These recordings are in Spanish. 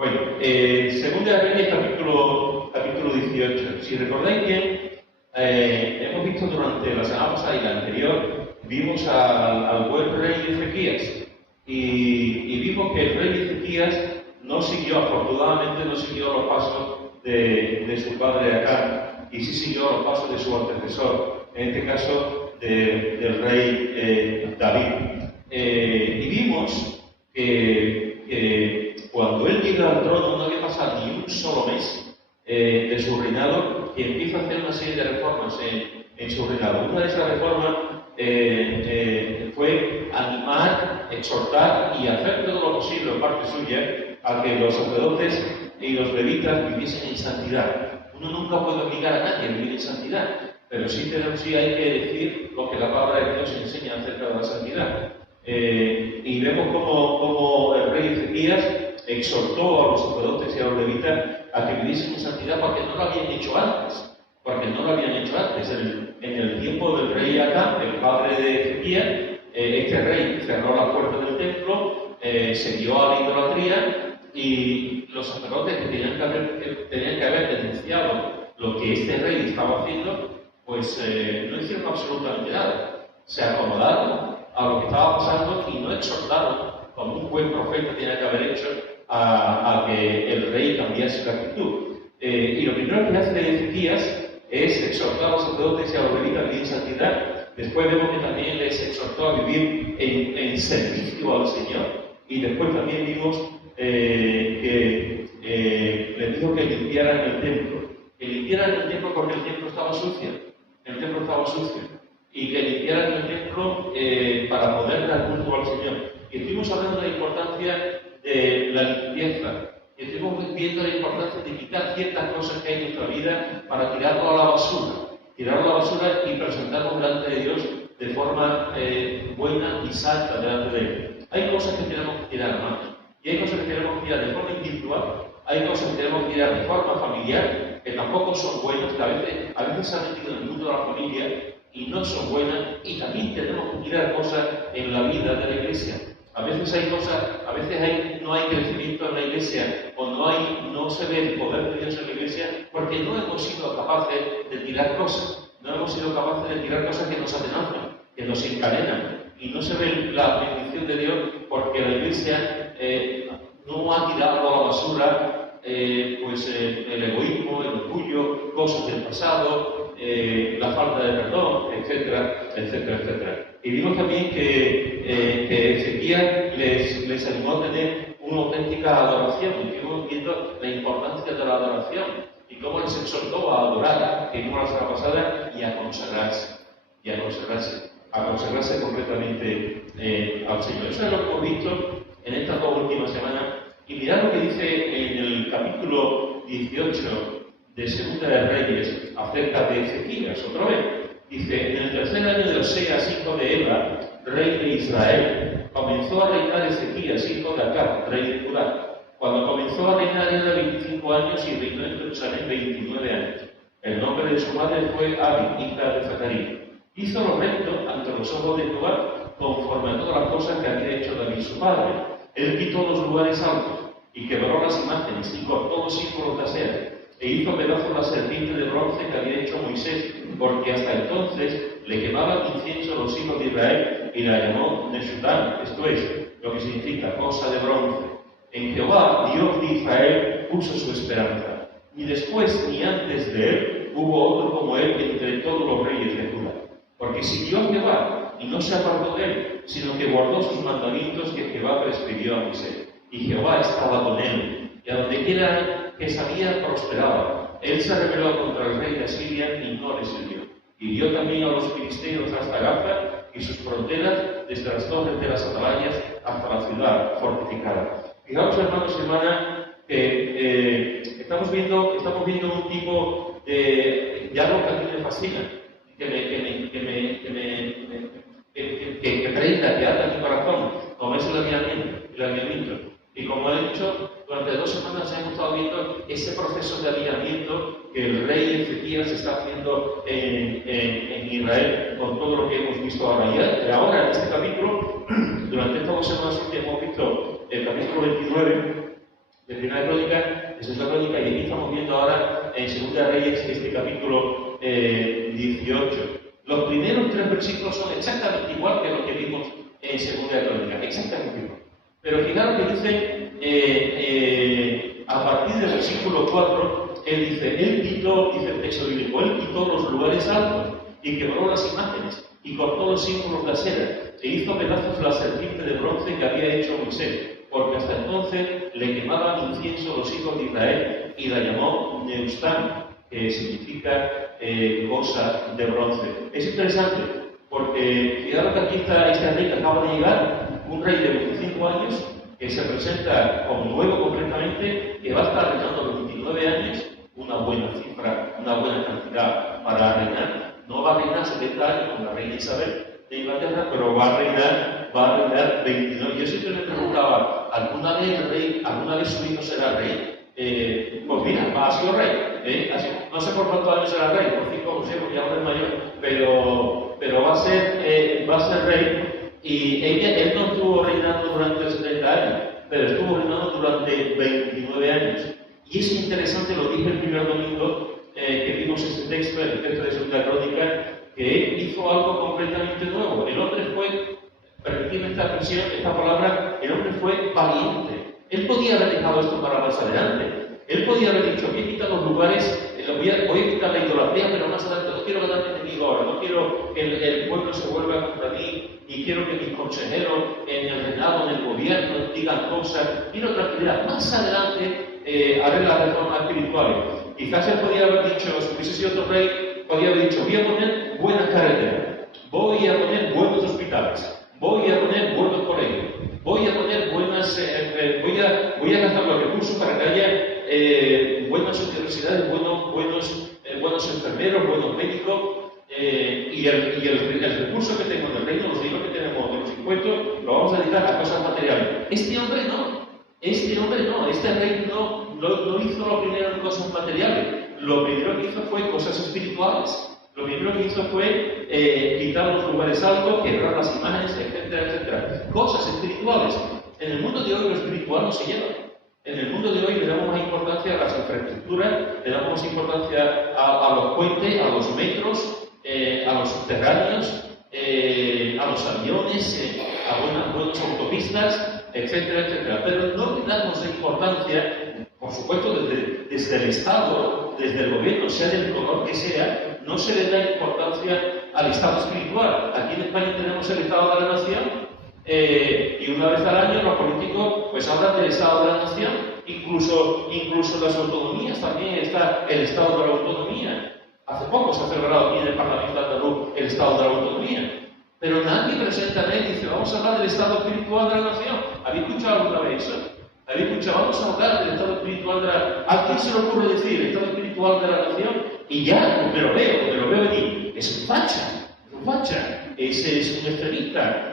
Bueno, Segunda de Reyes, capítulo 18. Si recordáis bien, hemos visto durante la semana pasada y la anterior, vimos al buen rey Ezequías y vimos que el rey Ezequías afortunadamente no siguió los pasos de su padre Acán, y sí siguió los pasos de su antecesor, en este caso del rey David. Y vimos que cuando él llega al trono no había pasado ni un solo mes de su reinado, y empieza a hacer una serie de reformas en su reinado. Una de esas reformas fue animar, exhortar y hacer todo lo posible en parte suya a que los sacerdotes y los levitas viviesen en santidad. Uno nunca puede obligar a nadie a vivir en santidad, pero sí hay que decir lo que la palabra de Dios enseña acerca de la santidad. Y vemos cómo el rey Ezequías exhortó a los sacerdotes y a los levitas a que viviesen en santidad porque no lo habían hecho antes. En el tiempo del rey Acán, el padre de Ezequías, este rey cerró las puertas del templo, se dio a la idolatría, y los sacerdotes que tenían que haber denunciado lo que este rey estaba haciendo, pues no hicieron absolutamente nada. Se acomodaron a lo que estaba pasando y no exhortaron, como un buen profeta tenía que haber hecho, a que el rey cambiase la actitud. Y lo primero que hace Ezequías es exhortar a los sacerdotes y a los levitas a vivir en santidad. Después vemos que también les exhortó a vivir en servicio al Señor. Y después también vimos que les dijo que limpiaran el templo. Que limpiaran el templo porque el templo estaba sucio. Y que limpiaran el templo para poder dar culto al Señor. Y estuvimos hablando de la importancia de la limpieza. Y estuvimos viendo la importancia de quitar ciertas cosas que hay en nuestra vida para tirarlo a la basura. Tirarlo a la basura y presentarlo delante de Dios de forma buena y santa delante de Él. Hay cosas que tenemos que tirar, hermanos. Y hay cosas que tenemos que tirar de forma individual. Hay cosas que tenemos que tirar de forma familiar, que tampoco son buenas, que a veces se han metido en el mundo de la familia y no son buenas. Y también tenemos que tirar cosas en la vida de la iglesia. A veces no hay crecimiento en la iglesia, o no se ve el poder de Dios en la iglesia, porque no hemos sido capaces de tirar cosas. No hemos sido capaces de tirar cosas que nos atenazan, que nos encadenan. Y no se ve la bendición de Dios porque la iglesia no ha tirado a la basura el egoísmo, el orgullo, cosas del pasado, la falta de perdón, etcétera, etcétera, etcétera. Y vimos también que Ezequías les animó a tener una auténtica adoración, y estuvimos viendo la importancia de la adoración y cómo les exhortó a adorar, que vimos la semana pasada, y a consagrarse completamente al Señor. Eso es lo que hemos visto en estas dos últimas semanas. Y mirad lo que dice en el capítulo 18 de Segunda de Reyes acerca de Ezequías, otra vez. Dice: en el tercer año de Oseas, hijo de Ela, rey de Israel, comenzó a reinar Ezequías, hijo de Acab, rey de Judá. Cuando comenzó a reinar era 25 años y reinó en Jerusalén 29 años. El nombre de su madre fue Abi, hija de Zacarías. Hizo lo recto ante los ojos de Jehová, conforme a todas las cosas que había hecho David su padre. Él quitó los lugares altos y quebró las imágenes y cortó los íconos de acera, e hizo pedazos la serpiente de bronce que había hecho Moisés, porque hasta entonces le quemaban incienso a los hijos de Israel, y la llamó Neshután, esto es, lo que significa cosa de bronce. En Jehová, Dios de Israel, puso su esperanza. Ni después ni antes de él hubo otro como él entre todos los reyes de Judá. Porque siguió a Jehová y no se apartó de él, sino que guardó sus mandamientos que Jehová prescribió a Moisés. Y Jehová estaba con él, y a donde quiera que salía prosperaba. Él se rebeló contra el rey de Asiria y no le sirvió. Hirió también a los filisteos hasta Gaza y sus fronteras, desde las torres de las atalayas hasta la ciudad fortificada. Fijaos, hermanos y hermanas, que estamos viendo un tipo de diálogo que a mí me fascina, que prenda, que ata mi corazón, como es el alineamiento. Y como he dicho, durante 2 semanas hemos estado viendo ese proceso de alineamiento que el rey Ezequías está haciendo en Israel, con todo lo que hemos visto ahora. Y ahora, en este capítulo, durante estas 2 semanas que hemos visto el capítulo 29 de Primera Crónica, de Segunda Crónica, y aquí estamos viendo ahora en Segunda Reyes este capítulo 18. Los primeros 3 versículos son exactamente igual que lo que vimos en Segunda Crónica, exactamente igual. Pero fijaros que dice, a partir del versículo 4, él dice, dice el texto bíblico, él quitó los lugares altos y quebró las imágenes y cortó los símbolos de acera e hizo pedazos la serpiente de bronce que había hecho Moisés, porque hasta entonces le quemaban incienso los hijos de Israel y la llamó Neustán, que significa cosa de bronce. Es interesante, porque fijaros que aquí está este rey que acaba de llegar, un rey de 25 años, que se presenta como nuevo completamente, que va a estar reinando 29 años, una buena cifra, una buena cantidad para reinar. No va a reinar 70 años como la reina Isabel de Inglaterra, pero va a reinar 29. Yo siempre me preguntaba, ¿alguna vez su hijo será rey? Pues mira, ha sido rey. No sé por cuántos años será rey, por 5 o 6, porque ahora es mayor, pero va a ser rey. Y él no estuvo reinando durante 70 años, pero estuvo reinando durante 29 años. Y es interesante, lo dije el primer domingo que vimos este texto, el texto de Segunda Crónica, que él hizo algo completamente nuevo. El hombre fue, permitidme esta expresión, esta palabra, el hombre fue valiente. Él podía haber dejado esto para más adelante. Él podía haber dicho, voy a quitar los lugares, voy a quitar la idolatría, pero más adelante no quiero ganarme enemigo ahora, no quiero que el pueblo se vuelva contra mí, y quiero que mis consejeros en el reinado, en el gobierno, digan cosas. Quiero tranquilidad. Más adelante haré las reformas espirituales. Quizás él podía haber dicho, si hubiese sido otro rey, podía haber dicho, voy a poner buenas carreteras, voy a poner buenos hospitales, voy a poner buenos colegios, voy a poner buenas, voy a gastar los recursos para que haya buenas universidades, buenos enfermeros, buenos médicos, y el recurso que tengo del reino, los dinero que tenemos de los impuestos, lo vamos a dedicar a cosas materiales. Este hombre no, este rey no hizo lo primero en cosas materiales, lo primero que hizo fue cosas espirituales. Lo primero que hizo fue quitar los lugares altos, quebrar las imágenes, etcétera, etcétera. Cosas espirituales. En el mundo de hoy lo espiritual no se lleva. En el mundo de hoy le damos más importancia a las infraestructuras, le damos más importancia a los puentes, a los metros, a los subterráneos, a los aviones, a buenas autopistas, etcétera, etcétera. Pero no le damos la importancia, por supuesto, desde el Estado, desde el gobierno, sea del color que sea, no se le da importancia al Estado espiritual. Aquí en España tenemos el Estado de la Nación, y una vez al año los políticos pues hablan del Estado de la Nación, incluso las autonomías, también está el Estado de la Autonomía. Hace poco se ha celebrado aquí en el Parlamento andaluz el Estado de la Autonomía, pero nadie presenta a él y dice, vamos a hablar del Estado espiritual de la Nación. ¿Habéis escuchado alguna vez eso? ¿Habéis escuchado? Vamos a hablar del Estado espiritual de la Nación. ¿A quién se le ocurre decir el Estado espiritual de la Nación? Y ya, me lo veo allí. Es un facha, es un extremista.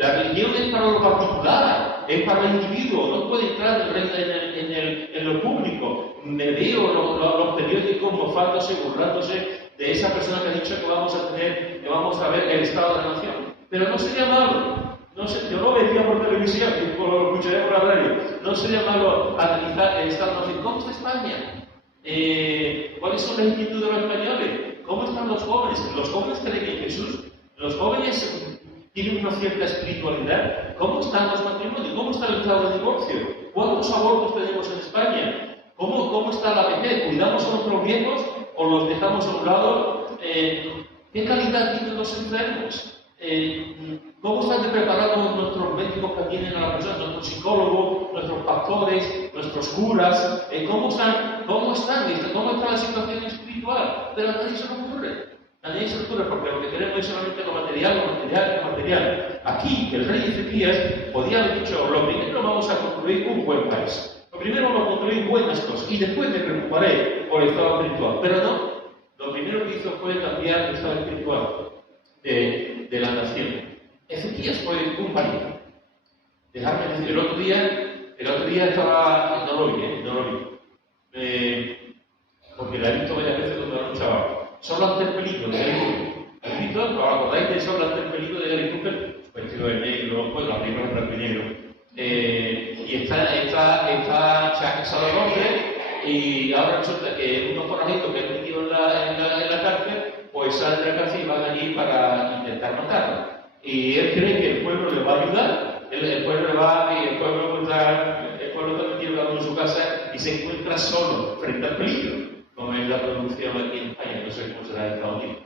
La religión es para lo particular, es para el individuo, no puede entrar en lo público. Me veo los periódicos mofándose, burlándose de esa persona que ha dicho que vamos a ver el Estado de la Nación. Pero no sería malo, yo lo vería por televisión, lo escucharía por la radio, no sería malo analizar el Estado de la Nación. ¿Cómo está España? ¿Cuáles son las inquietudes de los españoles? ¿Cómo están los jóvenes? ¿Los jóvenes creen en Jesús? ¿Los jóvenes tienen una cierta espiritualidad? ¿Cómo están los matrimonios? ¿Cómo está el estado de divorcio? ¿Cuántos abortos tenemos en España? ¿Cómo está la vejez? ¿Cuidamos a nuestros viejos o los dejamos a un lado? ¿Qué calidad tienen los enfermos? ¿Cómo están preparados nuestros médicos que atienden a la persona, nuestros psicólogos, nuestros pastores, nuestros curas? ¿Cómo está la situación espiritual? Pero a nadie se le ocurre. A nadie se le ocurre porque lo que queremos es solamente lo material. Aquí, el rey Ezequías podía haber dicho, lo primero vamos a construir un buen país. Lo primero vamos a construir buenas cosas y después me preocuparé por el estado espiritual. Pero no, lo primero que hizo fue cambiar el estado espiritual de la nación. Ezequías fue un valiente. Dejadme decir, el otro día estaba, no lo vi, porque la he visto varias veces cuando era un chaval. Son las del peligro de Gary Cooper. ¿Habéis visto? ¿Os acordáis de Son las del peligro de Gary Cooper? Vestido de negro, bueno, la película es blanco y negro. Y se ha casado el hombre y ahora resulta que unos forajitos que han metido en la cárcel, pues salen de la cárcel y van allí para intentar matarlo. Y él cree que el pueblo le va a ayudar, el pueblo está metido en su casa y se encuentra solo frente al peligro, como es la producción aquí en España, no sé cómo será en Estados Unidos,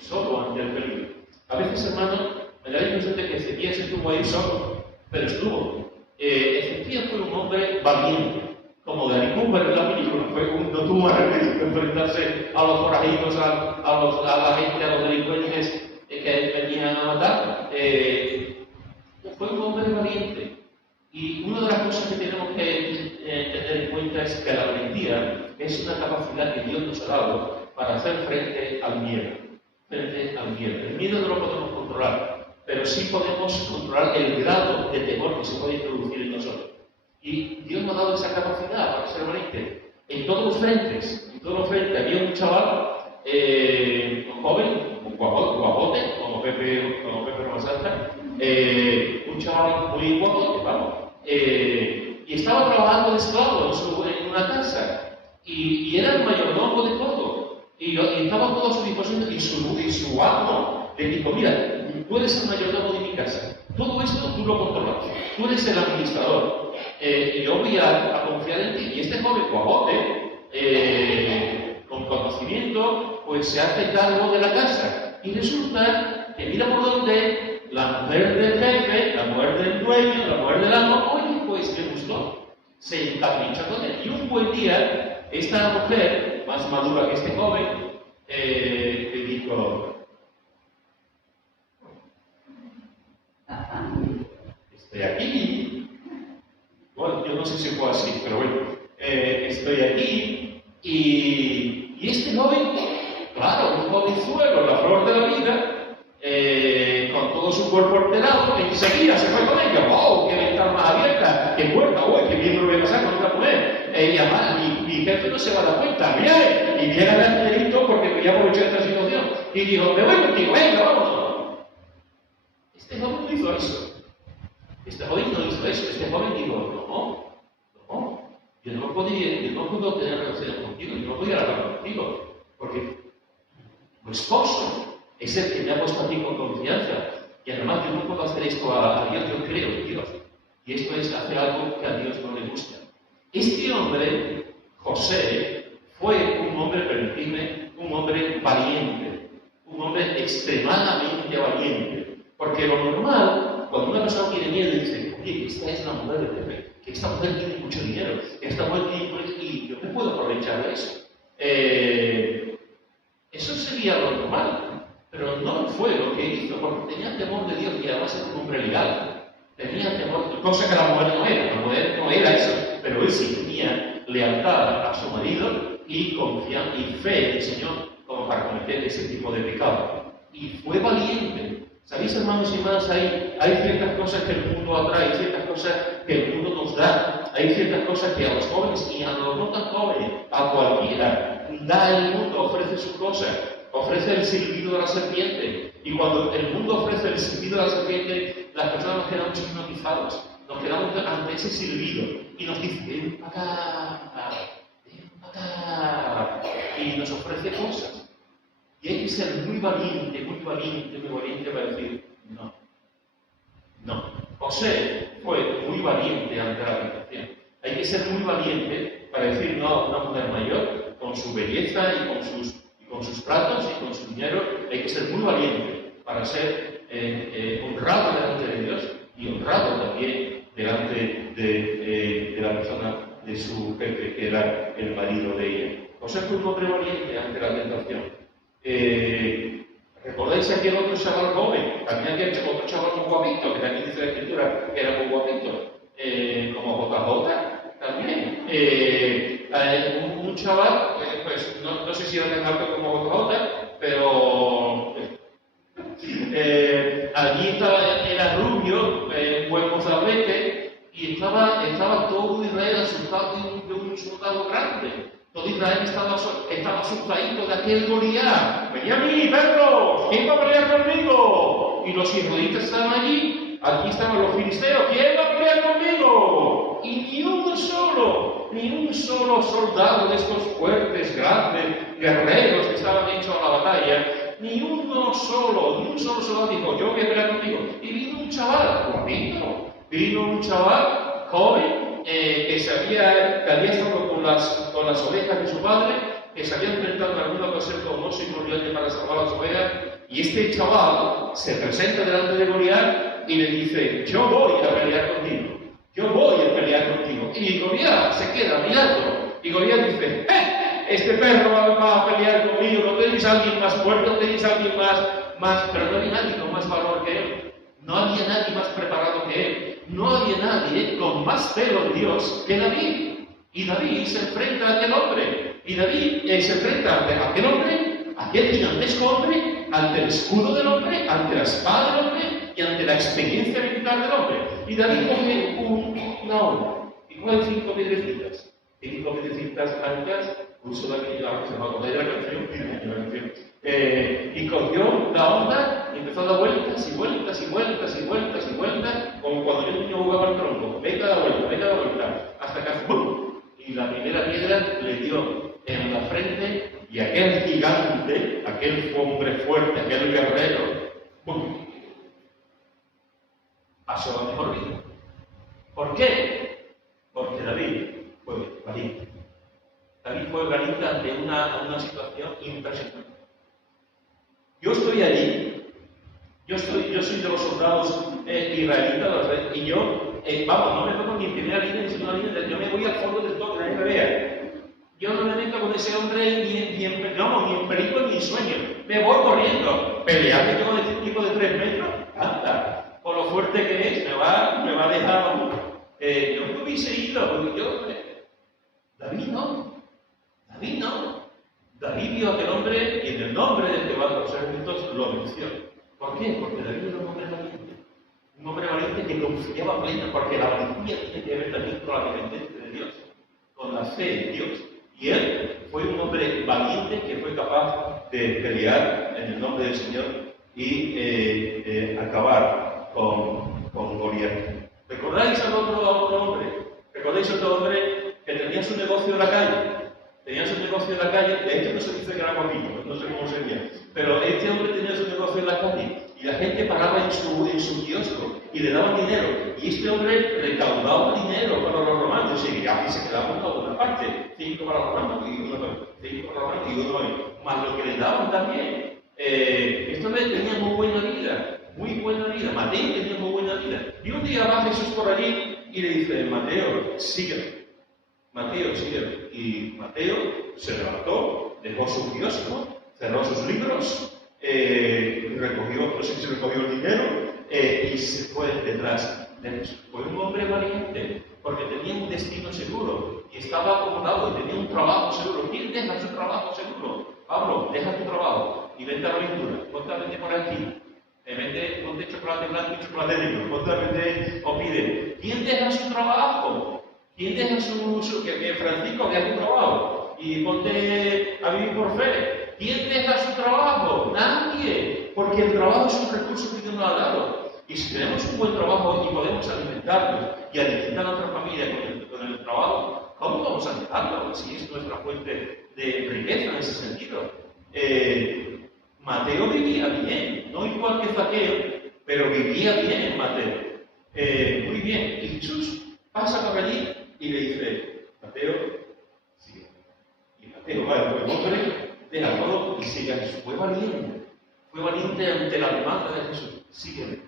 solo ante el peligro. A veces, hermano, me da la impresión de que Ezequías estuvo ahí solo, pero estuvo. Ezequías fue un hombre valiente, como Danny Cooper en la película, no tuvo remedio que enfrentarse a los forajidos, a la gente, a los delincuentes que venían a matar. Fue un hombre valiente. Y una de las cosas que tenemos que tener en cuenta es que la valentía es una capacidad que Dios nos ha dado para hacer frente al miedo. El miedo no lo podemos controlar, pero sí podemos controlar el grado de temor que se puede introducir en nosotros. Y Dios nos ha dado esa capacidad para ser valiente. En todos los frentes, había un chaval, un joven, un guapote, como Pepe Romasalta, un chaval muy guapote, vamos, y estaba trabajando de esclavo en una casa, y era el mayordomo de todo, y estaba todo a su disposición, y su amo le dijo: mira, tú eres el mayordomo de mi casa, todo esto tú lo controlas, tú eres el administrador, y yo voy a confiar en ti. Y este joven guapote, con conocimiento, pues se hace cargo de la casa, y resulta que mira por dónde la mujer del jefe, la mujer del dueño, la mujer del amo, oye, pues le gustó, se encapricha con él. Y un buen día, esta mujer, más madura que este joven, le dijo: estoy aquí. Bueno, yo no sé si fue así, pero bueno, estoy aquí. Y este joven, claro, un jovenzuelo, la flor de la vida, con todo su cuerpo alterado, enseguida se fue con ella. ¡Wow! ¡Qué ventana más abierta! ¡Qué puerta! ¡Uy! ¡Qué bien me lo voy a pasar con otra mujer! Y además, mi jefe no se va a dar cuenta. ¡Bien! Y viene al angelito porque quería aprovechar esta situación. Y dijo: me voy contigo, venga, vámonos. Este joven no hizo eso. Este joven dijo: no, yo no puedo tener relaciones contigo, yo no puedo ir a hablar contigo, porque tu esposo es el que me ha puesto a ti con confianza, y además yo no puedo hacer esto a Dios, yo creo en Dios, y esto es hacer algo que a Dios no le gusta. Este hombre, José, fue un hombre, permitidme, un hombre valiente, un hombre extremadamente valiente, porque lo normal, cuando una persona tiene miedo y dice: oye, esta es la mujer del jefe, que esta mujer tiene mucho dinero, esta mujer tiene mucho, y yo me puedo aprovechar de eso. Eso sería lo normal, pero no fue lo que hizo, porque tenía temor de Dios y además era un hombre legal. Tenía temor, cosa que la mujer no era eso, pero él sí tenía lealtad a su marido y confianza y fe en el Señor como para cometer ese tipo de pecado. Y fue valiente. ¿Sabéis, hermanos y hermanas? Hay ciertas cosas que el mundo atrae, hay ciertas cosas que el mundo nos da, hay ciertas cosas que a los jóvenes y a los no tan jóvenes, a cualquiera, da el mundo, ofrece sus cosas, ofrece el silbido de la serpiente. Y cuando el mundo ofrece el silbido de la serpiente, las personas nos quedamos hipnotizados, nos quedamos ante ese silbido y nos dicen: ven para acá, y nos ofrece cosas. Y hay que ser muy valiente para decir: no. José fue muy valiente ante la tentación. Hay que ser muy valiente para decir no a una mujer mayor, con su belleza y con sus tratos y con su dinero. Hay que ser muy valiente para ser honrado delante de Dios y honrado también delante de la persona de su jefe, que era el marido de ella. José fue un hombre valiente ante la tentación. ¿Recordáis aquel otro chaval joven? También había otro chaval muy guapito, que también dice la escritura que era muy guapito, como JJ también. Un chaval, pues no sé si era tan alto como JJ, pero allí era rubio, buen mozalbete, y estaba todo Israel asustado de un soldado grande. Todo Israel estaba asustadito de aquel Goliat. ¡Venía a mí, perros! ¿Quién va a pelear conmigo? Y los israelitas estaban allí. Aquí estaban los filisteos. ¿Quién va a pelear conmigo? y ni un solo soldado de estos fuertes, grandes, guerreros que estaban hechos a la batalla, ni un solo soldado dijo, yo voy a pelear contigo. Y vino un chaval, vino un chaval joven que había estado con las ovejas de su padre, que se había enfrentado en alguna ocasión con Moisés y Goliat para salvar las ovejas, y este chaval se presenta delante de Goliat y le dice, yo voy a pelear contigo. Y Goliat se queda mirando, y Goliat dice, este perro va a pelear conmigo, ¿no tenéis a alguien más fuerte, no tenéis a alguien más, pero no había nadie con más valor que él, no había nadie más preparado que él, no había nadie con más celo de Dios que David. Y David se enfrenta a aquel hombre, aquel gigantesco hombre, ante el escudo del hombre, ante la espada del hombre y ante la experiencia militar del hombre. Y David coge una onda y coge 5 piedrecitas. 5 piedrecitas blancas, uso la que llevaba, se llama de la canción, y cogió la onda y empezó a dar vueltas y vueltas y vueltas y vueltas y vueltas, como cuando yo niño jugaba al tronco. Venga da vuelta, hasta que ¡pum! Y la primera piedra le dio en la frente y aquel gigante, aquel hombre fuerte, aquel guerrero, ¡pum! Pasó la mejor vida. ¿Por qué? Porque David fue valiente. David fue valiente ante una situación impresionante. Yo estoy allí, yo soy de los soldados israelitas, y yo, no me pongo ni en primera línea ni en segunda línea, yo me voy al fondo del todo, que nadie me vea. Yo no me meto con ese hombre ni en peligro ni en sueño. Me voy corriendo. Pelear que con este tipo de 3 metros, anda, por lo fuerte que es, me va a dejar. Yo me hubiese ido, porque David no. David vio a aquel hombre y en el nombre de Jehová de los ejércitos lo venció. ¿Por qué? Porque David era un hombre valiente. Un hombre valiente que confiaba plena, porque la valentía tiene que ver también con la dependencia de Dios, con la fe en Dios. Y él fue un hombre valiente que fue capaz de pelear en el nombre del Señor y acabar con Goliat. ¿Recordáis a otro hombre? ¿Recordáis a otro hombre que tenía su negocio en la calle? De hecho no se dice que era guapito, no sé cómo sería, pero este hombre tenía su negocio en la calle y la gente paraba en su kiosco y le daban dinero, y este hombre recaudaba dinero para los romanos, y aquí se quedaba por toda una parte, 5 para los romanos y 1 más lo que le daban también. Este hombre tenía muy buena vida, Mateo tenía muy buena vida, y un día va Jesús por allí y le dice, Mateo, sígueme. Y Mateo se levantó, dejó su kiosco, cerró sus libros, recogió el dinero y se fue detrás de Jesús. Fue un hombre valiente porque tenía un destino seguro y estaba acomodado y tenía un trabajo seguro. ¿Quién deja su trabajo seguro? Pablo, deja tu trabajo y vente a la aventura, ponte por aquí. Ponte chocolate blanco y chocolate negro, ponte o pide. ¿Quién deja su trabajo? ¿Quién deja que Francisco deja su trabajo y ponte a vivir por fe? ¿Quién deja su trabajo? Nadie, porque el trabajo es un recurso que Dios nos ha dado. Y si tenemos un buen trabajo y podemos alimentarnos y alimentar a nuestra familia con el trabajo, ¿cómo vamos a dejarlo si es nuestra fuente de riqueza en ese sentido? Mateo vivía bien, no igual que Zaqueo, pero vivía bien Mateo. Muy bien. Y Jesús pasa por allí y le dice, Mateo, sigue. Y Mateo va al buen hombre, deja todo y sigue a Jesús. Fue valiente ante la demanda de Jesús. Sígueme.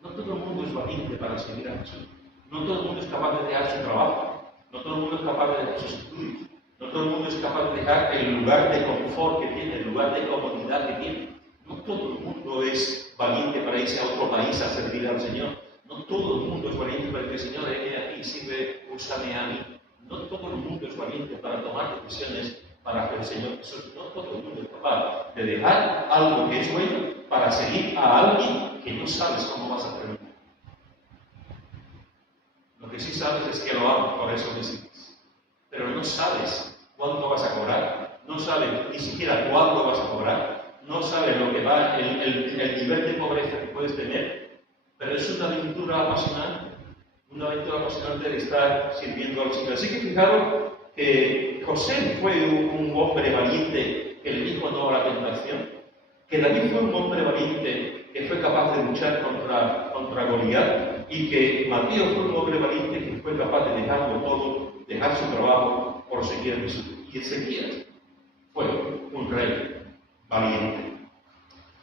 No todo el mundo es valiente para seguir a Jesús. No todo el mundo es capaz de dejar su trabajo. No todo el mundo es capaz de dejar sus estudios. No todo el mundo es capaz de dejar el lugar de confort que tiene, el lugar de comodidad que tiene. No todo el mundo es valiente para irse a otro país a servir al Señor. No todo el mundo es valiente para que el Señor venga aquí y sirve, úsame a mí. No todo el mundo es valiente para tomar decisiones para que el Señor Jesús. No todo el mundo es capaz de dejar algo que es bueno para seguir a alguien que no sabes cómo vas a terminar. Lo que sí sabes es que lo amas, por eso decides. Pero no sabes cuánto vas a cobrar, no sabes ni siquiera cuándo vas a cobrar, no sabes lo que va, el nivel de pobreza que puedes tener. Pero es una aventura apasionante. una aventura apasionante de estar sirviendo al Señor. Así que fijaros que José fue un hombre valiente que le dijo no a la tentación, que David fue un hombre valiente que fue capaz de luchar contra Goliat, y que Mateo fue un hombre valiente que fue capaz de dejarlo todo, dejar su trabajo por seguir a Jesús. Y Ezequías fue un rey valiente.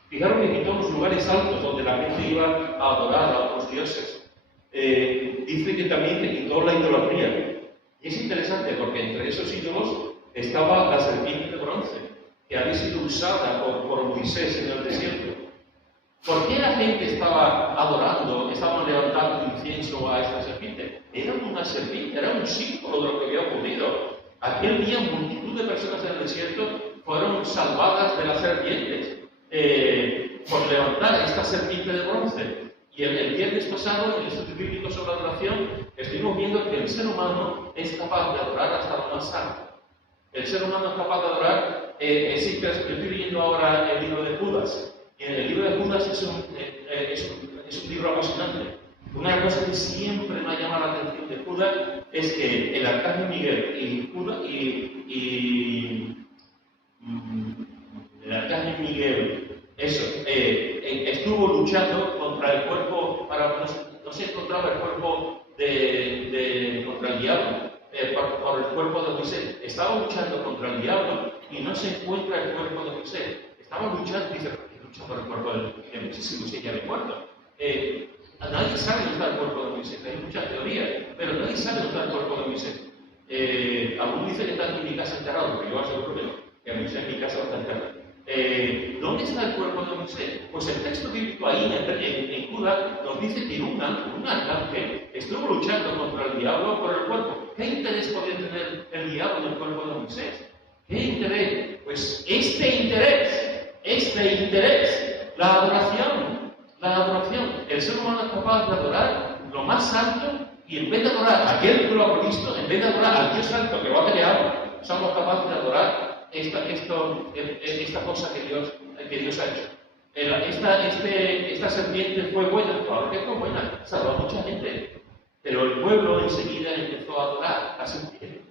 Fijaros que quitó los lugares altos donde la gente iba a adorar a otros dioses. Dice que también le quitó la idolatría. Y es interesante porque entre esos ídolos estaba la serpiente de bronce, que había sido usada por Moisés en el desierto. ¿Por qué la gente estaba adorando, estaban levantando incienso a esta serpiente? Era una serpiente, era un símbolo de lo que había ocurrido. Aquel día multitud de personas en el desierto fueron salvadas de las serpientes por levantar esta serpiente de bronce. Y el viernes pasado, en el estudio bíblico sobre adoración, estuvimos viendo que el ser humano es capaz de adorar hasta lo más santo. El ser humano es capaz de adorar. Estoy leyendo ahora el libro de Judas. Y en el libro de Judas es un libro apasionante. Una cosa que siempre me ha llamado la atención de Judas es que el arcángel Miguel el arcángel Miguel estuvo luchando contra el cuerpo, no se encontraba el cuerpo contra el diablo, por el cuerpo de Moisés. Estaba luchando contra el diablo y no se encuentra el cuerpo de Moisés. Estaba luchando, dice, lucha por el cuerpo de Moisés, si Moisés ya había muerto. Nadie sabe dónde está el cuerpo de Moisés, hay muchas teorías, pero nadie sabe dónde está el cuerpo de Moisés. Algunos dicen que está en mi casa enterrado, pero yo aseguro que no, que Moisés en mi casa no está enterrado. ¿Dónde está el cuerpo de Moisés? Pues el texto bíblico ahí en Judas nos dice que un arcángel estuvo luchando contra el diablo por el cuerpo. ¿Qué interés podía tener el diablo en el cuerpo de Moisés? ¿Qué interés? Pues este interés, la adoración. El ser humano es capaz de adorar lo más santo, y en vez de adorar a aquel que lo ha provisto, en vez de adorar al Dios santo que lo ha creado, somos capaces de adorar esta cosa que Dios ha hecho. Esta serpiente fue buena, claro que fue buena, salvó a mucha gente, pero el pueblo enseguida empezó a adorar la serpiente.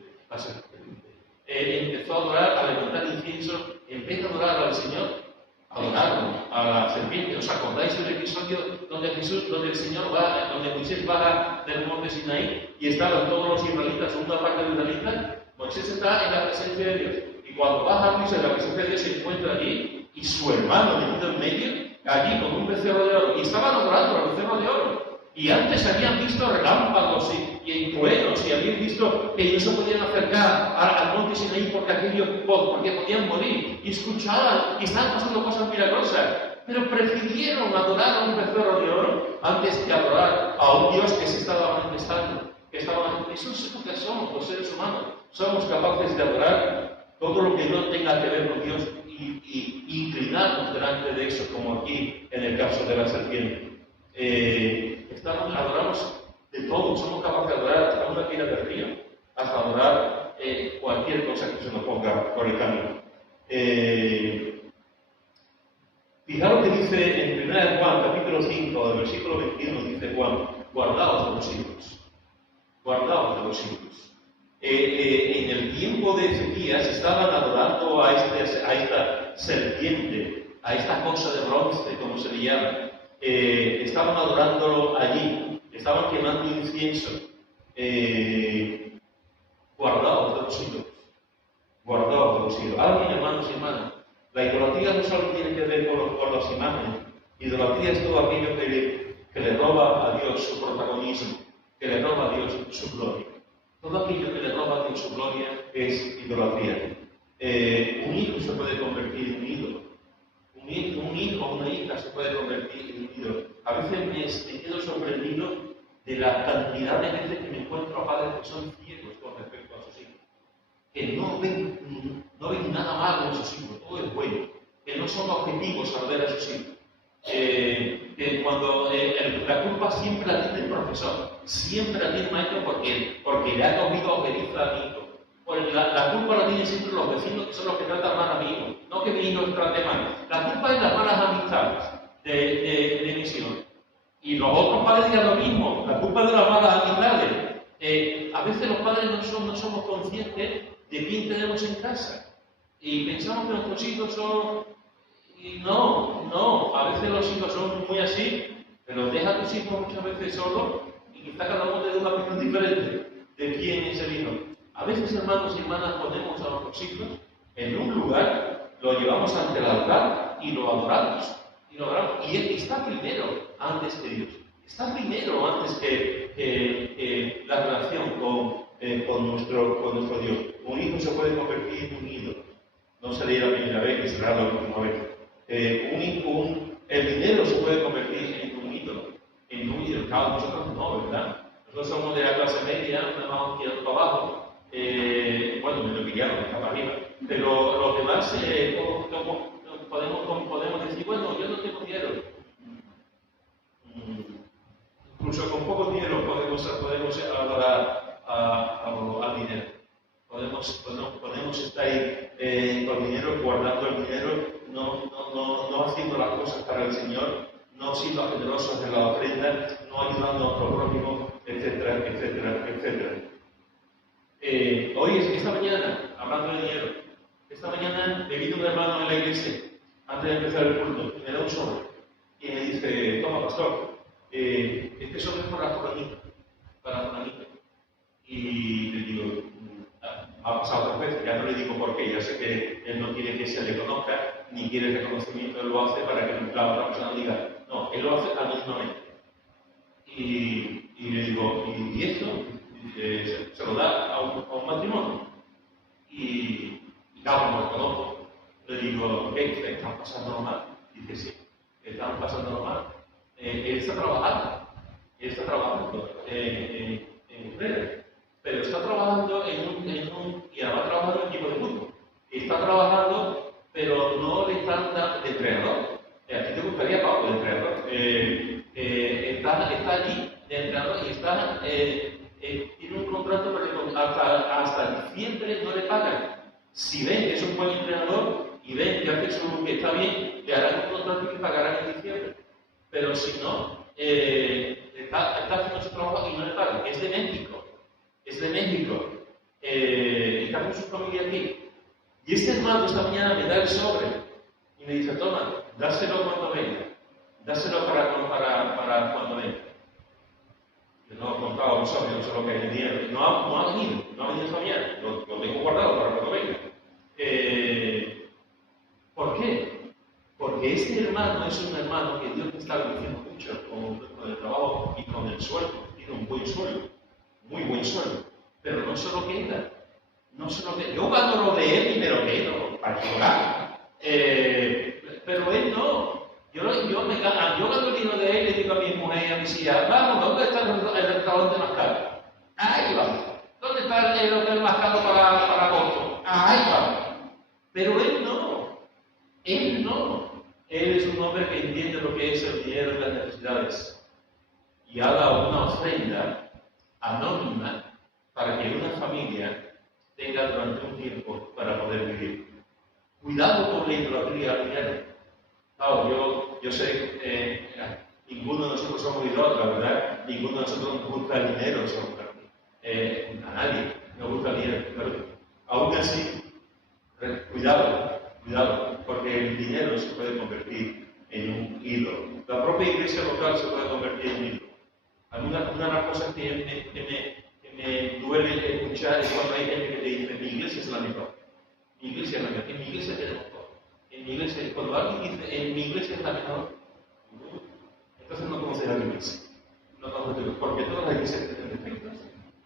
Empezó a adorar, a levantar incienso, en vez de adorar al Señor, adoraron a la serpiente. ¿Os acordáis del episodio donde Moisés baja del monte Sinaí y estaban todos los israelitas, una parte de los israelitas? Moisés está en la presencia de Dios. Y cuando baja Moisés a la presencia de Dios, se encuentra allí y su hermano metido en medio, allí con un becerro de oro. Y estaban adorando al becerro de oro. Y antes habían visto relámpagos y truenos, y habían visto que no se podían acercar al monte Sinaí porque podían morir. Y escuchaban, y estaban pasando cosas milagrosas. Pero prefirieron adorar a un becerro de oro antes que adorar a un Dios que se estaba manifestando. Eso es lo que somos los seres humanos. Somos capaces de adorar todo lo que no tenga que ver con Dios y inclinarnos delante de eso, como aquí en el caso de la serpiente. Adoramos de todo, somos capaces de adorar hasta una piedra del río, hasta adorar cualquier cosa que se nos ponga por el camino. Fijaros que dice en 1 Juan, capítulo 5, del versículo 21, dice Juan: guardaos de los ídolos. Guardaos de los ídolos. En el tiempo de Ezequías estaban adorando a esta serpiente, a esta cosa de bronce, como se le llama. Estaban adorándolo allí, estaban quemando incienso. Guardaos de los ídolos. Guardaos de los ídolos. Ahora bien, hermanos y hermanas, la idolatría no solo tiene que ver con las imágenes. Idolatría es todo aquello que le roba a Dios su protagonismo, que le roba a Dios su gloria. Todo aquello que le roba a Dios su gloria es idolatría. Un hijo se puede convertir en un ídolo. Un hijo o una hija se puede convertir en un ídolo. A veces me quedo sorprendido de la cantidad de veces que me encuentro a padres que son ciegos con respecto a sus hijos. Que no ven nada malo en sus hijos, todo es bueno. Que no son objetivos al ver a sus hijos. Que cuando la culpa siempre la tiene el profesor, siempre la tiene el maestro porque le ha cogido obediencia a mi hijo. La culpa la tienen siempre los vecinos, que son los que tratan mal a mi hijo, no que mi hijo trate mal. La culpa es las malas amistades de mis hijos. Y los otros padres dirán lo mismo, la culpa es de las malas amistades. A veces los padres no somos conscientes de quién tenemos en casa. Y pensamos que nuestros hijos son... Y no, a veces los hijos son muy así, pero deja a tus hijos muchas veces solos y quizá cada uno te dé una opinión diferente de quién es el hijo. A veces, hermanos y hermanas, ponemos a nuestros hijos en un lugar, lo llevamos ante el altar y lo adoramos. Y él está primero antes que Dios. Está primero antes que la relación con nuestro Dios. Un hijo se puede convertir en un ídolo. No sería la primera vez que será la última vez. El dinero se puede convertir en un ídolo. Claro, nosotros no, ¿verdad? Nosotros somos de la clase media, nos vamos tirando para abajo. Bueno, me lo pillaron, está para arriba. Pero los demás podemos decir, bueno, yo no tengo dinero. Incluso con poco dinero podemos adorar al dinero. Podemos estar ahí con dinero, guardando el dinero, no haciendo las cosas para el Señor, no siendo generosos en la ofrenda, no ayudando a nuestro prójimo, etcétera, etcétera, etcétera. Hoy, esta mañana, hablando de dinero, esta mañana me vino un hermano en la iglesia, antes de empezar el culto, y me da un sobre, y me dice, toma pastor, este sobre es para fulanito. Y le digo, ha pasado 3 veces, ya no le digo por qué, ya sé que él no quiere que se le conozca, ni quiere reconocimiento, él lo hace para que la otra persona diga, no, él lo hace anónimamente. Y le digo, ¿y esto? Se lo da a un matrimonio. Y claro, no lo conozco. Le digo, ¿qué? ¿Están pasándolo mal? Dice, sí, están pasándolo mal. Él está trabajando en redes, pero está trabajando y además trabajando en un equipo de fútbol. Está trabajando, pero no le están dando de entrenador. ¿A ti te gustaría, Pablo, de entrenador? Está allí de entrenador y tiene un contrato, pero hasta diciembre no le pagan. Si ven que es un buen entrenador y ven que hace que está bien, le harán un contrato y le pagarán en diciembre. Pero si no, está haciendo su trabajo y no le pagan. Es de México. Está con su familia aquí. Y este hermano esta mañana me da el sobre y me dice, toma, dáselo cuando venga. Dáselo para cuando venga. Yo no he contado un sobre, no sé lo que hay en dinero. No ha venido esta mañana. Lo tengo guardado para cuando venga. ¿Por qué? Porque este hermano es un hermano que Dios está bendiciendo mucho con el trabajo y con el sueldo. Tiene un buen sueldo, muy buen sueldo. Pero no se lo queda. Yo gano lo de él y me lo quedo para llorar. Pero él no. Yo gano el dinero de él y le digo a mi mujer y a mis hijas, vamos, ¿dónde está el restaurante más caro? Ahí vamos. ¿Dónde está el hotel más caro para agosto? Ahí vamos. Pero él no. Él es un hombre que entiende lo que es el dinero y las necesidades. Y ha dado una ofrenda anónima para que una familia tenga durante un tiempo para poder vivir. Cuidado con la idolatría al dinero. Claro, yo sé, ninguno de nosotros somos idólatras, ¿verdad? Ninguno de nosotros nos gusta el dinero, a nadie nos gusta el dinero. Pero aún así, cuidado, porque el dinero se puede convertir en un ídolo. La propia iglesia local se puede convertir en un ídolo. Una de las cosas que me duele escuchar es cuando hay gente que te dice, mi iglesia es la mejor. Mi iglesia es la mejor. En mi iglesia tenemos todo. En mi iglesia, cuando alguien dice, en mi iglesia es la mejor, entonces no conoces a la iglesia. Porque todas las iglesias tienen defectos,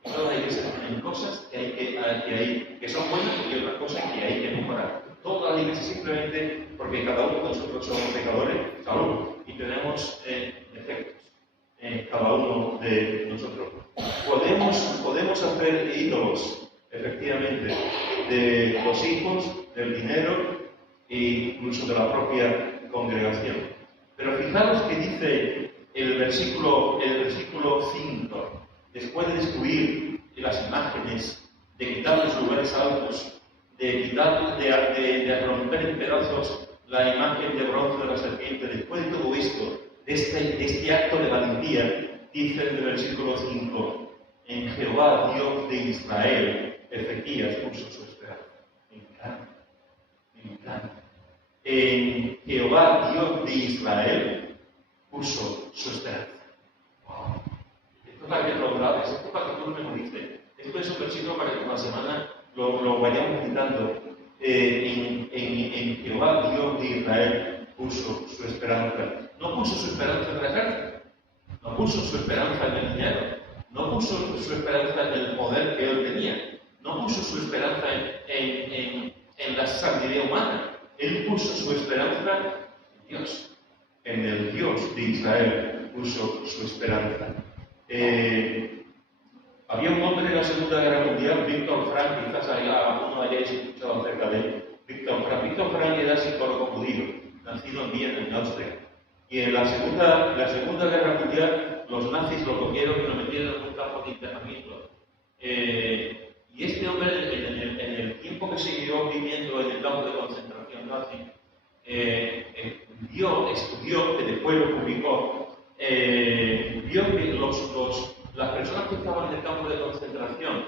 todas las iglesias tienen cosas que son buenas y otras cosas que hay que mejorar. Todas las iglesias simplemente porque cada uno de nosotros somos pecadores, y tenemos defectos. Cada uno de nosotros. Podemos hacer ídolos, efectivamente, de los hijos, del dinero e incluso de la propia congregación. Pero fijaros que dice el versículo 5, después de destruir las imágenes, de quitar los lugares altos, de romper en pedazos la imagen de bronce de la serpiente, después de todo esto, de este acto de valentía, dice en el versículo 5, en Jehová, Dios de Israel, Ezequías puso su esperanza. Me encanta, me encanta. En Jehová, Dios de Israel, puso su esperanza. Wow. Esto para que lo grabes, esto para que tú lo memorices. Esto es un versículo para que por la semana lo vayamos citando. En Jehová, Dios de Israel, puso su esperanza. No puso su esperanza en el ejército, no puso su esperanza en el dinero, no puso su esperanza en el poder que él tenía, no puso su esperanza en la sabiduría humana. Él puso su esperanza en Dios, en el Dios de Israel puso su esperanza. Había un hombre en la Segunda Guerra Mundial, Víctor Frank, quizás alguno hayáis escuchado acerca de él. Víctor Frank era psicólogo judío, nacido en Viena, en Austria. Y en la Segunda Guerra Mundial, los nazis lo cogieron y lo metieron en un campo de internamiento. Y este hombre, en el tiempo que siguió viviendo en el campo de concentración nazi, estudió, que después lo publicó, vio que las personas que estaban en el campo de concentración,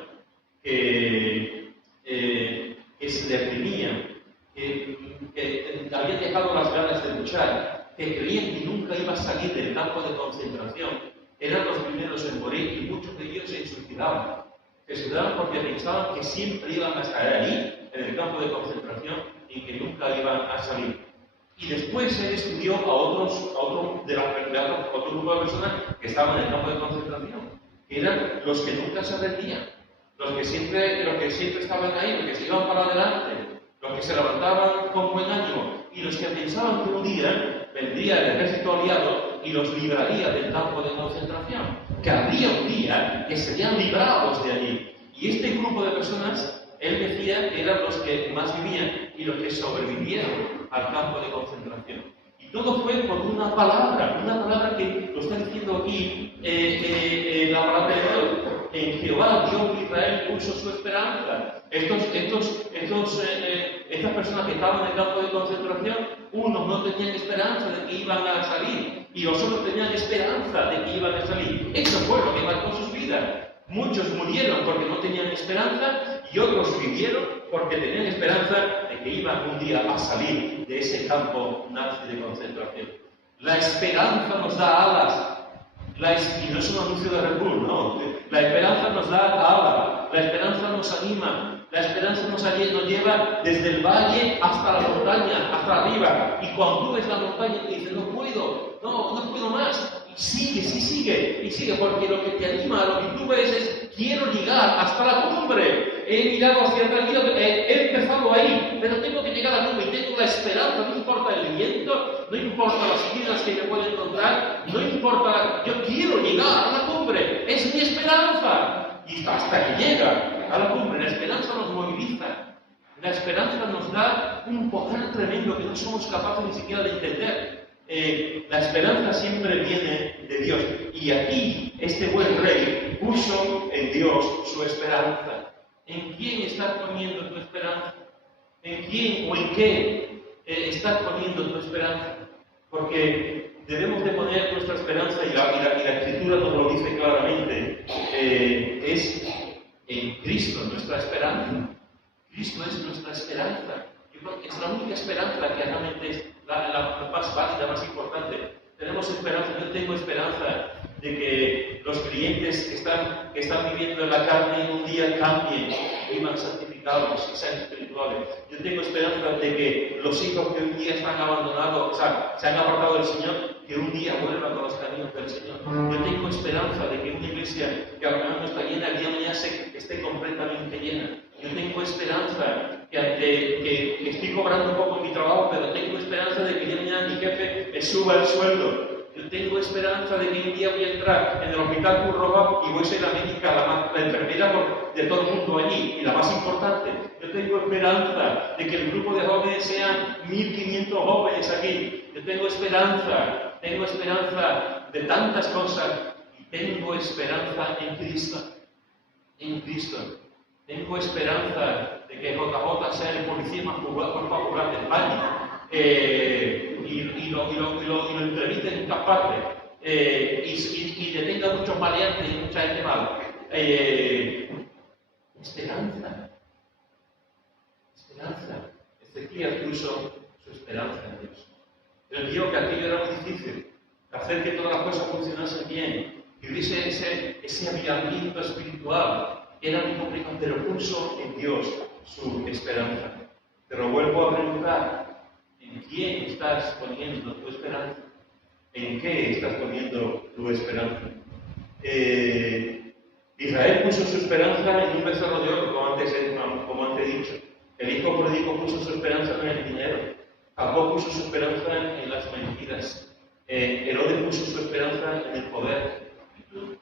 que se deprimían, que habían dejado las ganas de luchar, que creían que nunca iba a salir del campo de concentración, eran los primeros en morir y muchos de ellos se suicidaban. Se suicidaban porque pensaban que siempre iban a estar ahí, en el campo de concentración, y que nunca iban a salir. Y después él estudió a otro grupo de personas que estaban en el campo de concentración, que eran los que nunca se rendían, los que siempre estaban ahí, los que se iban para adelante, los que se levantaban con buen ánimo, y los que pensaban que un día vendría el ejército aliado y los libraría del campo de concentración, que habría un día que serían librados de allí. Y este grupo de personas, él decía que eran los que más vivían y los que sobrevivieron al campo de concentración. Y todo fue por una palabra que lo está diciendo aquí la palabra de Dios. En Jehová, Dios de Israel, puso su esperanza. Estas personas que estaban en el campo de concentración, unos no tenían esperanza de que iban a salir y los otros tenían esperanza de que iban a salir. Eso fue lo que marcó sus vidas. Muchos murieron porque no tenían esperanza y otros vivieron porque tenían esperanza de que iban un día a salir de ese campo nazi de concentración. La esperanza nos da alas. Y no es un anuncio de Red Bull, no. La esperanza nos da alas, la esperanza nos anima, la esperanza nos lleva desde el valle hasta la montaña, hasta arriba. Y cuando tú ves la montaña y dices, no puedo más. Y sigue, porque lo que te anima, lo que tú ves es, quiero llegar hasta la cumbre. He mirado hacia atrás, he empezado ahí, pero tengo que llegar a la cumbre y tengo la esperanza, no importa el viento, no importa las piedras que me puedo encontrar, no importa, yo quiero llegar a la cumbre, es mi esperanza. Y hasta que llega a la cumbre, la esperanza nos moviliza. La esperanza nos da un poder tremendo que no somos capaces ni siquiera de entender. La esperanza siempre viene de Dios. Y aquí, este buen rey puso en Dios su esperanza. ¿En quién estás poniendo tu esperanza? ¿En quién o en qué estás poniendo tu esperanza? Porque debemos de poner nuestra esperanza, y la Escritura nos lo dice claramente, es en Cristo nuestra esperanza. Cristo es nuestra esperanza. Yo creo que es la única esperanza que realmente es la más válida, más importante. Tenemos esperanza, yo tengo esperanza de que los creyentes que están viviendo en la carne un día cambien, vivan santificados y sean espirituales. Yo tengo esperanza de que los hijos que un día están abandonados, se han apartado del Señor, que un día vuelvan a los caminos del Señor. Yo tengo esperanza de que una iglesia que ahora no está llena, el día de mañana esté completamente llena. Yo tengo esperanza que estoy cobrando un poco mi trabajo, pero tengo esperanza de que el día de mañana mi jefe me suba el sueldo. Yo tengo esperanza de que un día voy a entrar en el hospital Curroba y voy a ser la médica, la enfermera de todo el mundo allí, y la más importante. Yo tengo esperanza de que el grupo de jóvenes sean 1500 jóvenes aquí. Yo tengo esperanza de tantas cosas, y tengo esperanza en Cristo. En Cristo. Tengo esperanza de que JJ sea el policía más popular de España. lo entrevisten en todas partes, y detenga muchos maleantes y mucha gente mala. Esperanza. Ezequías puso su esperanza en Dios. Él vio que aquello era muy difícil, hacer que todas las cosas funcionasen bien, que hubiese ese avivamiento espiritual, que era muy complicado, pero puso en Dios su esperanza. Pero vuelvo a preguntar, ¿en quién estás poniendo tu esperanza? ¿En qué estás poniendo tu esperanza? Israel puso su esperanza en un becerro de oro, como antes he dicho. El hijo pródigo puso su esperanza en el dinero. Jacob puso su esperanza en las mentiras. Herodes puso su esperanza en el poder. ¿Y tú?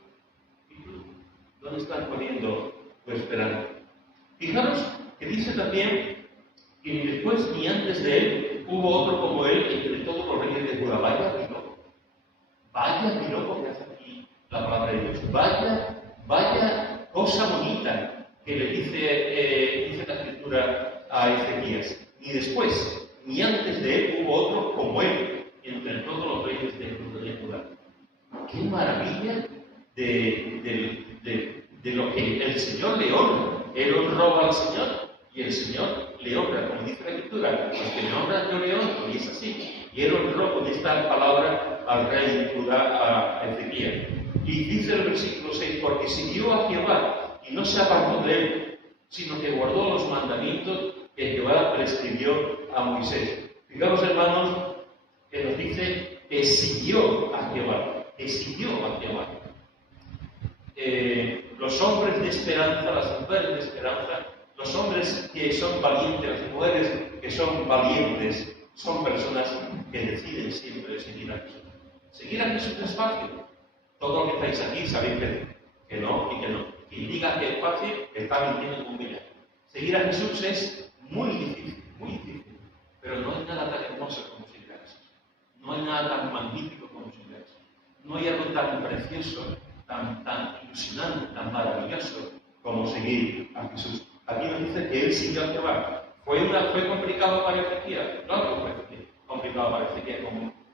¿Dónde estás poniendo tu esperanza? Fijaros que dice también que ni después ni antes de él hubo otro como él entre todos los reyes de Judá. Vaya piropo que hace aquí la palabra de Dios. Vaya cosa bonita que le dice la Escritura a Ezequías. Ni después ni antes de él hubo otro como él entre todos los reyes de Judá. ¡Qué maravilla de lo que el Señor le honra! Él honró al Señor y el Señor le honra, como dice la Escritura. Los que me honran, yo le honro, y es así. Y él honró con esta palabra al rey de Judá, a Ezequías. Y dice el versículo 6, porque siguió a Jehová y no se apartó de él, sino que guardó los mandamientos que Jehová prescribió a Moisés. Fijaros, hermanos, que nos dice que siguió a Jehová, los hombres de esperanza, las mujeres de esperanza, los hombres que son valientes, las mujeres que son valientes, son personas que deciden siempre seguir a Jesús. Seguir a Jesús es fácil. Todos los que estáis aquí sabéis que no y que no. Quien diga que es fácil está mintiendo como un Seguir a Jesús es muy difícil, pero no hay nada tan hermoso como seguir a Jesús. No hay nada tan magnífico como seguir a Jesús. No hay algo tan precioso, tan ilusionante, tan maravilloso como seguir a Jesús. Aquí nos dice que él siguió a Jehová. ¿Fue complicado para Ezequías? Claro que fue complicado para Ezequías,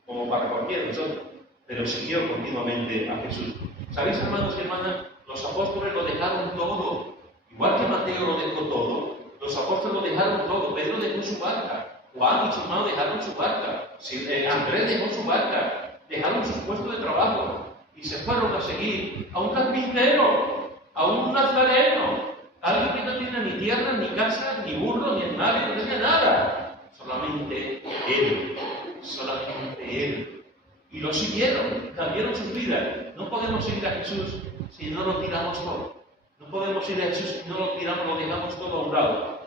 como para cualquiera de nosotros, pero siguió continuamente a Jesús. ¿Sabéis, hermanos y hermanas? Los apóstoles lo dejaron todo. Igual que Mateo lo dejó todo, los apóstoles lo dejaron todo. Pedro dejó su barca, Juan y su hermano dejaron su barca, Andrés dejó su barca, dejaron sus puestos de trabajo y se fueron a seguir a un carpintero, a un nazareno, alguien que no tiene ni tierra, ni casa, ni burro, ni animales, no tiene nada. Solamente Él. Y lo siguieron, cambiaron sus vidas. No podemos seguir a Jesús si no lo tiramos todo. No podemos ir a Jesús si no lo tiramos, lo dejamos todo a un lado.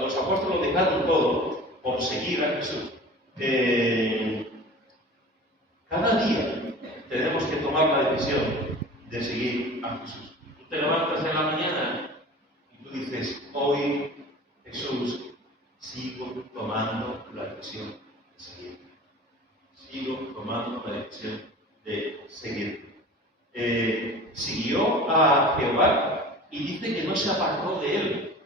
Los apóstoles lo dejaron todo por seguir a Jesús. Cada día tenemos que tomar la decisión de seguir a Jesús. Tú te levantas en la mañana y tú dices, hoy, Jesús, sigo tomando la decisión de seguir. Sigo tomando la decisión de seguir. Siguió a Jehová y dice que no se apartó de él.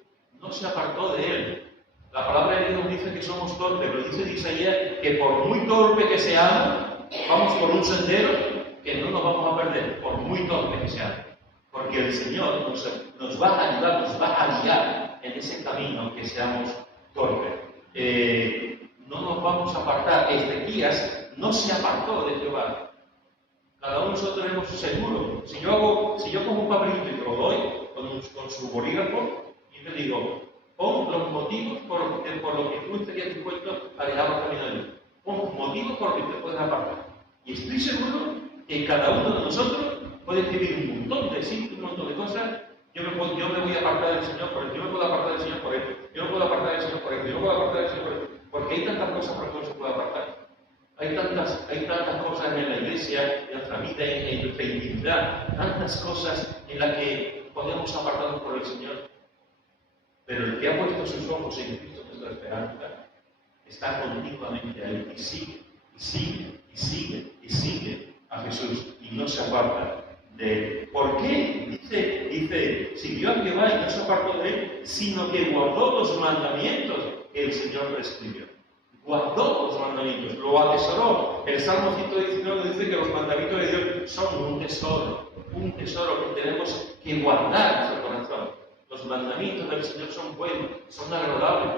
La palabra de Dios nos dice que somos torpes, pero dice Isaías que por muy torpe que seamos, vamos por un sendero que no nos vamos a perder, por muy torpe que seamos. Porque el Señor nos va a ayudar, nos va a guiar en ese camino que seamos torpes. No nos vamos a apartar. Ezequías no se apartó de Jehová. Cada uno de nosotros tenemos seguro. Si yo cojo un papelito y te lo doy con su bolígrafo y te digo, pon los motivos por los que tú estarías dispuesto a dejar el camino de Dios. Pon motivos por los que te puedes apartar. Y estoy seguro que cada uno de nosotros puede escribir un montón de sitios, un montón de cosas. Yo me voy a apartar del Señor por esto, yo me puedo apartar del Señor por esto, yo me puedo apartar del Señor por esto, yo me puedo apartar del Señor por esto. Porque hay tantas cosas por las que uno se puede apartar. Hay tantas cosas en la iglesia, en nuestra vida, en nuestra intimidad, tantas cosas en las que podemos apartarnos por el Señor. Pero el que ha puesto sus ojos en Cristo, nuestra esperanza, está continuamente ahí y sigue a Jesús y no se aparta de él. ¿Por qué? Dice, siguió a Jehová y no se apartó de él, sino que guardó los mandamientos que el Señor prescribió. guardó los mandamientos, lo atesoró. El Salmo 119 dice que los mandamientos de Dios son un tesoro que tenemos que guardar en nuestro corazón. Los mandamientos del Señor son buenos, son agradables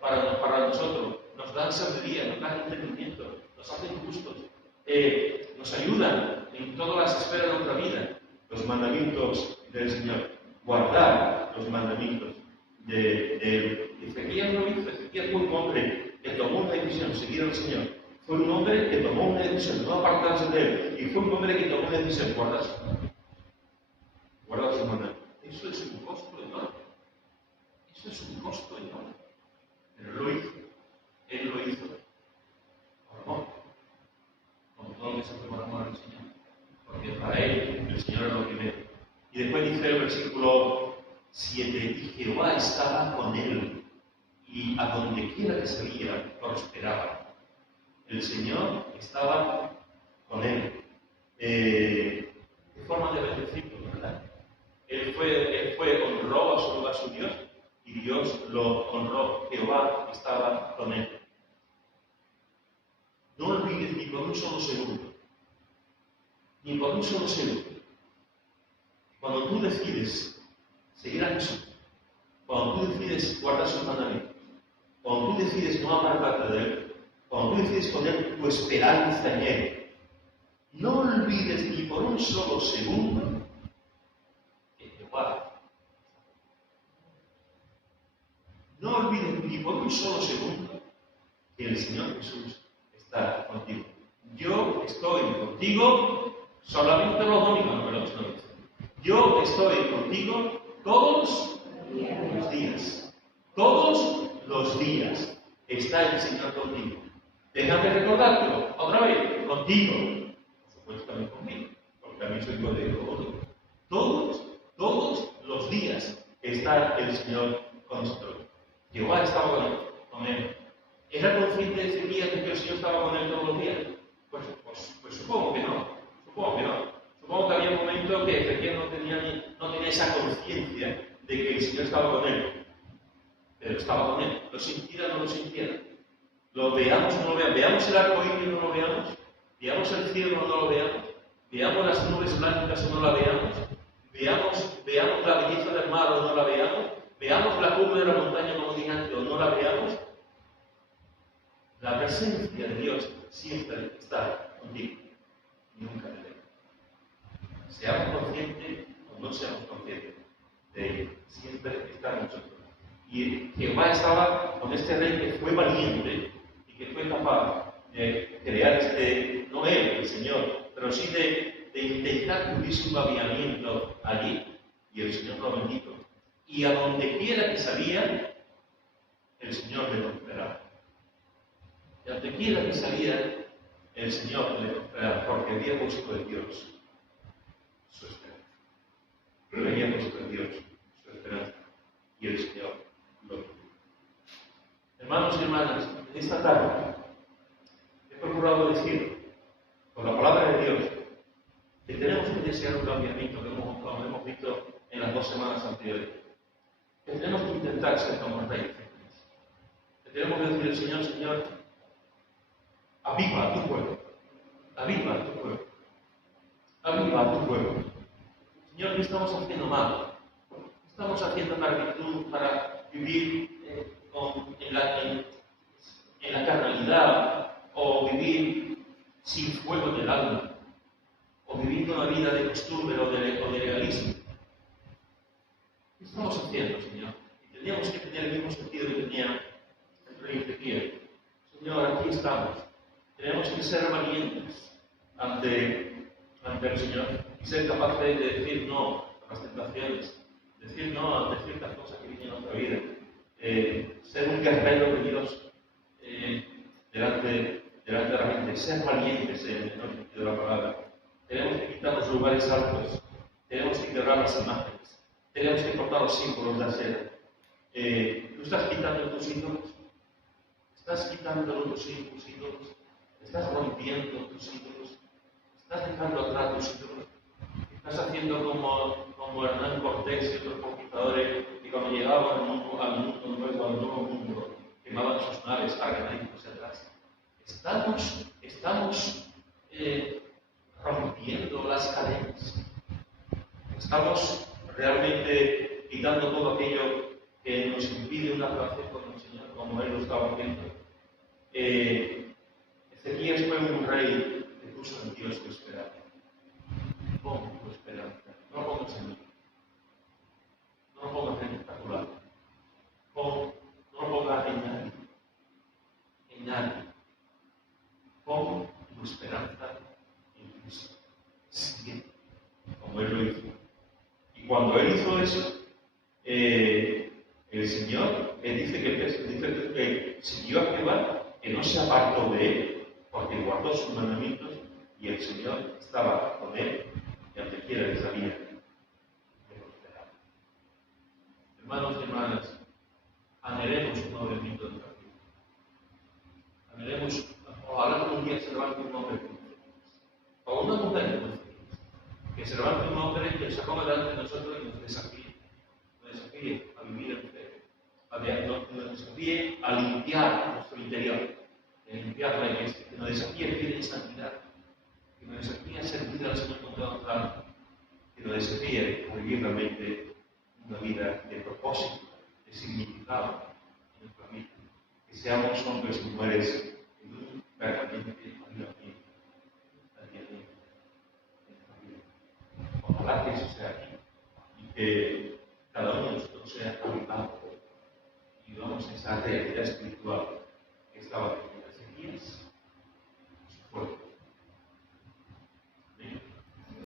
para nosotros, nos dan sabiduría, nos dan entendimiento, nos hacen justos, nos ayudan en todas las esferas de nuestra vida. Los mandamientos del Señor, guardar los mandamientos de Él. Ezequías lo hizo. Ezequías fue un hombre que tomó una decisión, seguir al Señor. Fue un hombre que tomó una decisión, no apartarse de Él. Y fue un hombre que tomó una decisión, guardar sus mandamientos. Guardar sus mandamientos. Eso es un costo enorme. Eso es un costo enorme. Pero lo hizo. Él lo hizo. Por amor. Con todo lo que se fue por amor al Señor. Porque para Él el Señor es lo primero. Y después dice el versículo 7, y Jehová estaba con él, y a donde quiera que salía, prosperaba. El Señor estaba con él. De forma de bendecirlo, ¿verdad? Él honró a su Dios, y Dios lo honró. Jehová estaba con él. No olvides ni por un solo segundo, ni por un solo segundo, cuando tú decides seguir a Jesús, cuando tú decides guardar sus mandamientos, cuando tú decides no apartarte de Él, cuando tú decides poner tu esperanza en Él, no olvides ni por un solo segundo que Jehová. No olvides ni por un solo segundo que el Señor Jesús está contigo. Yo estoy contigo solamente los domingos, pero no dice. Yo estoy contigo todos los días. Todos los días está el Señor contigo. Déjame recordártelo otra vez, contigo. Por supuesto también conmigo, porque también soy hijo de Dios. Todos los días está el Señor con nosotros. Jehová estaba con él. ¿Era consciente de Ezequías de que el Señor estaba con él todos los días? Pues supongo que no. Supongo que había un momento que Ezequías no tenía esa conciencia de que el Señor estaba con él. Pero estaba con él. Lo sintiera o no lo sintiera. Lo veamos o no lo veamos. Veamos el arco iris o no lo veamos. Veamos el cielo o no lo veamos. Veamos las nubes blancas o no la veamos. Veamos la belleza del mar o no la veamos. Veamos la cumbre de la montaña como dije antes o no la veamos. La presencia de Dios siempre está contigo. Nunca le deja. Seamos conscientes o no seamos conscientes de ello. Siempre está con nosotros. Y Jehová estaba con este rey que fue valiente y que fue capaz de crear no él, el Señor, pero sí de intentar cumplir su aviamiento allí. Y el Señor lo bendijo. Y a donde quiera que salía, el Señor le prosperaba. Y a donde quiera que salía, el Señor le prosperaba, porque había puesto en Dios su esperanza. Había puesto en Dios su esperanza. Y el Señor lo bendijo. Hermanos y hermanas, esta tarde he procurado decir, por la palabra de Dios, que tenemos que desear un cambiamiento, como hemos visto en las 2 semanas anteriores. Que tenemos que intentar ser como reyes. Que tenemos que decir al Señor, Señor, aviva a tu pueblo. Aviva a tu pueblo. Aviva a tu pueblo. Señor, ¿qué estamos haciendo mal? ¿Qué estamos haciendo para vivir en la carnalidad? ¿O vivir sin fuego del alma? ¿O viviendo una vida de costumbre o de legalismo? ¿Qué estamos haciendo, Señor? Y tendríamos que tener el mismo sentido que tenía el rey Ezequiel. Señor, aquí estamos. Tenemos que ser valientes ante el Señor y ser capaces de decir no a las tentaciones, decir no ante ciertas cosas que vienen en nuestra vida, ser un guerrero de Dios delante de la gente, ser valientes en el sentido de la palabra. Tenemos que quitar los lugares altos, tenemos que quebrar las imágenes. Tenemos que cortar los símbolos de acera. ¿Tú estás quitando tus ídolos? ¿Estás quitando tus ídolos? ¿Estás rompiendo tus ídolos? ¿Estás dejando atrás tus ídolos? ¿Estás haciendo como Hernán Cortés y otros conquistadores que cuando llegaban al nuevo mundo, quemaban sus naves, cargan ahí, etc.? Estamos realmente quitando todo aquello que nos impide una relación con el Señor, como Él lo estaba haciendo. Ezequías fue un rey que puso en Dios su esperanza. Pon tu esperanza, no pongas en mí, no pongas en espectacular, no pongas en nadie, pon tu esperanza en Cristo. Sigue, como Él lo hizo. Y cuando Él hizo eso, el Señor dice que siguió a Jehová, que no se apartó de Él, porque guardó sus mandamientos y el Señor estaba con Él y donde quiera que salía, le prosperaba. Hermanos y hermanas, anhelemos un movimiento de nuestra vida. Anhelemos, ojalá que un día se levante un hombre con nosotros, o una mujer con nosotros, que se levante un hombre que se ponga delante de nosotros y nos desafíe a vivir en fe, nos desafíe a limpiar nuestro interior, a limpiar la iglesia, que nos desafíe a vivir en santidad, que nos desafíe a servir al Señor con toda nuestra alma, que nos desafíe a vivir realmente una vida de propósito, de significado en nuestra vida, que seamos hombres y mujeres en un verdaderamente avivamiento. Ojalá que eso sea aquí y que cada uno de nosotros sea avivado y vivamos esa realidad espiritual